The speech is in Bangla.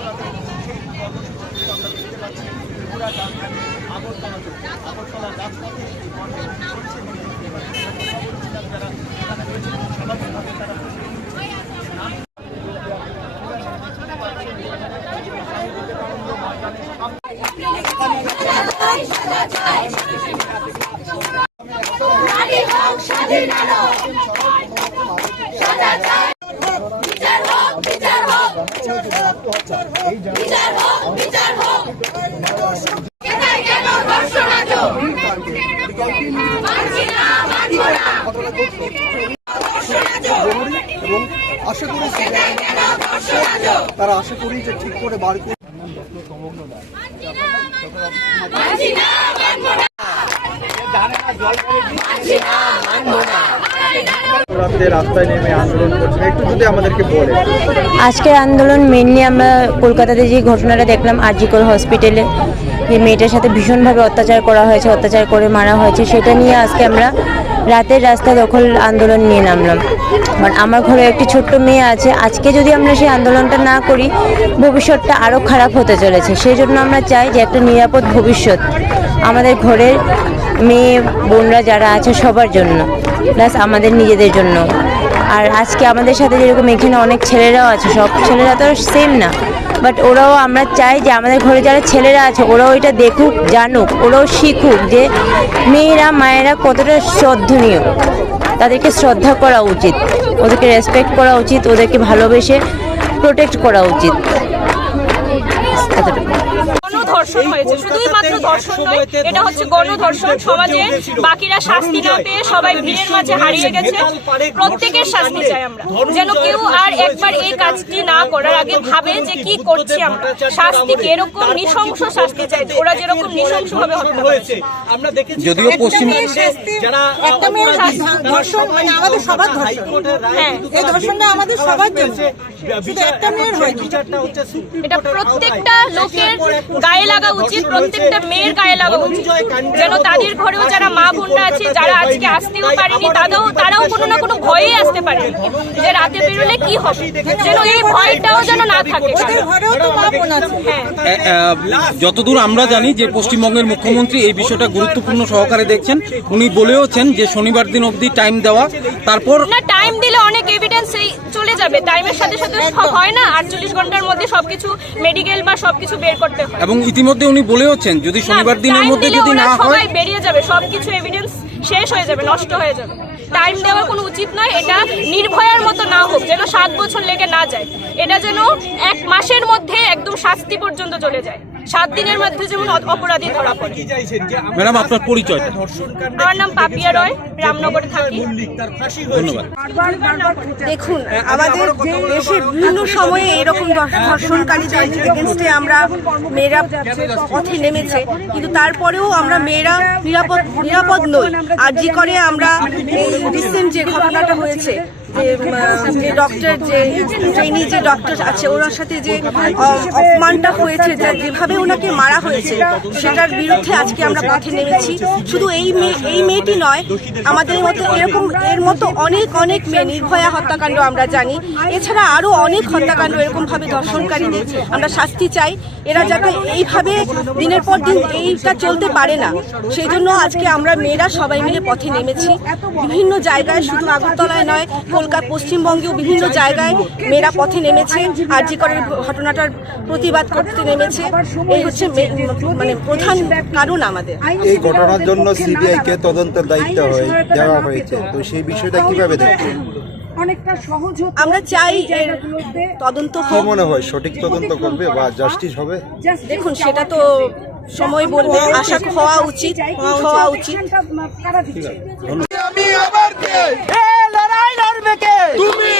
রাতে সেই কর্মসূচি আমরা দেখতে পাচ্ছি ত্রিপুরা রাজধানী আগরতলাতে আগরতলা রাজপথে এই কর্মসূচি চলছে এবং দেখতে পাচ্ছি কথা বলছিলাম যারা এখানে রয়েছেন স্বাভাবিকভাবে তারা বসে স্নান স্বামী বিবেকানন্দ ময়দানের সামনে নারী হোক স্বাধীনতা সাদা চাই বিচার হোক বিচার হোক বিচার হোক বিচার হোক। এবং আশা করি তারা আশা করি যে ঠিক করে বার করে না। নেমে আন্দোলন আজকের আন্দোলন মেনলি আমরা কলকাতাতে যে ঘটনাটা দেখলাম, আরজিকর হসপিটালে যে মেয়েটার সাথে ভীষণভাবে অত্যাচার করা হয়েছে, অত্যাচার করে মারা হয়েছে, সেটা নিয়ে আজকে আমরা রাতের রাস্তা দখল আন্দোলন নিয়ে নামলাম। বাট আমার ঘরে একটি ছোট্ট মেয়ে আছে। আজকে যদি আমরা সেই আন্দোলনটা না করি, ভবিষ্যৎটা আরও খারাপ হতে চলেছে। সেই জন্য আমরা চাই যে একটা নিরাপদ ভবিষ্যৎ আমাদের ঘরের মেয়ে, বোনরা যারা আছে সবার জন্য। প্লাস আমাদের নিজেদের জন্য। আর আজকে আমাদের সাথে যেরকম এখানে অনেক ছেলেরাও আছে, সব ছেলেরা তো সেম না। বাট ওরাও আমরা চাই যে আমাদের ঘরে যারা ছেলেরা আছে, ওরাও এটা দেখুক, জানুক, ওরাও শিখুক যে মেয়েরা, মায়েরা কতটা শ্রদ্ধনীয়। তাদেরকে শ্রদ্ধা করা উচিত, ওদেরকে রেসপেক্ট করা উচিত, ওদেরকে ভালোবেসে প্রোটেক্ট করা উচিত। এতটুকু গণধর্ষণ হয়েছে। শুধুই মাত্র ধর্ষণ নয় এটা হচ্ছে গণধর্ষণ সমাজে বাকিরা শাস্তি না পেয়ে সবাই ভিড়ের মাঝে হারিয়ে গেছে। প্রত্যেকের শাস্তি চাই আমরা। যেন কেউ আর একবার এই কাজটি না করার আগে ভাবে যে কি করছি আমরা। শাস্তি এরকম নৃশংস শাস্তি চাই ওরা যেরকম নৃশংস ভাবে হত্যা করেছে। আমরা দেখেছি যদিও পশ্চিম যারা একটা মেয়ের ধর্ষণ মানে আমাদের সবার ধর্ষণ। হ্যাঁ এই ধর্ষণটা আমাদের সবার জন্য। শুধু একটা মেয়ের হয় এটা প্রত্যেকটা লোকের গায়ে লাগা উচিত প্রত্যেকটা মেয়ের গায়ে লাগা উচিত। যেন তাদের ঘরেও যারা মা বোনরা আছে যারা আজকে আসতেও পারেনি তারাও তারাও কোনো না কোনো ভয়ে আসতে পারে। যে রাতে বেরোলে কি হবে? যেন এই ভয়টাও যেন না থাকে। ওদের ঘরেও তো মা বোন আছে হ্যাঁ। যতদূর আমরা জানি যে পশ্চিমবঙ্গের মুখ্যমন্ত্রী এই বিষয়টা গুরুত্বপূর্ণ সহকারে দেখছেন। উনি বলেওছেন যে শনিবার দিন অবধি টাইম দেওয়া। তারপর না টাইম দিলে অনেক এভিডেন্স এই চলে যাবে। টাইমের সাথে সাথে সব হয় না আটচল্লিশ ঘণ্টার মধ্যে সবকিছু মেডিকেল বা সবকিছু বের করতে হয়। এবং ইতিমধ্যে উনি বলেওছেন যদি শনিবার দিনের মধ্যে যদি না হয় সবাই বেরিয়ে যাবে সবকিছু এভিডেন্স শেষ হয়ে যাবে নষ্ট হয়ে যাবে। টাইম দেওয়া কোনো উচিত নয় এটা নির্ভয়ার মতো না হোক যেন সাত বছর লেগে না যায়। এটা যেন এক মাসের মধ্যে একদম শাস্তি পর্যন্ত চলে যায়। সাত দিনের মধ্যে যেমন অপরাধী ধরা পড়ে। যে ম্যাডাম আপনার পরিচয়টা। ধর্ষণকাণ্ডে আমার নাম পাপিয়া রয় রামনগরে থাকি। দেখুন আমাদের দেশে বিভিন্ন সময়ে এরকম ধর্ষ- ধর্ষণকারীদের এগেনস্টে আমরা মেয়েরা পথে নেমেছে। কিন্তু তারপরেও আমরা মেয়েরা নিরাপদ নিরাপদ নই। আর জি করে আমরা এই রিসেন্ট যে ঘটনাটা হয়েছে যে ডক্টর যে ট্রেনি যে ডক্টর আছে ওনার সাথে যে অপমানটা হয়েছে, যে যেভাবে ওনাকে মারা হয়েছে, সেটার বিরুদ্ধে আজকে আমরা পথে নেমেছি। শুধু এই মেয়ে, এই মেয়েটি নয়, আমাদের মতো এরকম, এর মতো অনেক অনেক মেয়ে, নির্ভয়া হত্যাকাণ্ড আমরা জানি। এছাড়া আরও অনেক হত্যাকাণ্ড এরকম ভাবে ধর্ষণকারীদের আমরা শাস্তি চাই। এরা যাতে এইভাবে দিনের পর দিন এইটা চলতে পারে না, সেই জন্য আজকে আমরা মেয়েরা সবাই মিলে পথে নেমেছি। বিভিন্ন জায়গায় শুধু আগরতলায় নয়, কলকাতা, পশ্চিমবঙ্গেও বিভিন্ন জায়গায় মেয়েরা পথে নেমেছে। আর জি করের ঘটনাটার প্রতিবাদ করতে নেমেছে। এই হচ্ছে মানে প্রধান কারণ আমাদের। এই ঘটনার জন্য সিবিআই কে তদন্তের দায়িত্ব দেওয়া হয়েছে। তো সেই বিষয়টা কীভাবে দেখছেন? অনেকটা সহজ। আমরা চাই তদন্ত কি হোক। মনে হয় সঠিক তদন্ত করবে বা জাস্টিস হবে? দেখুন সেটা তো সময় বলবে। আশা হওয়া উচিত হওয়া উচিত। লড়াই লড়বে কে? তুমি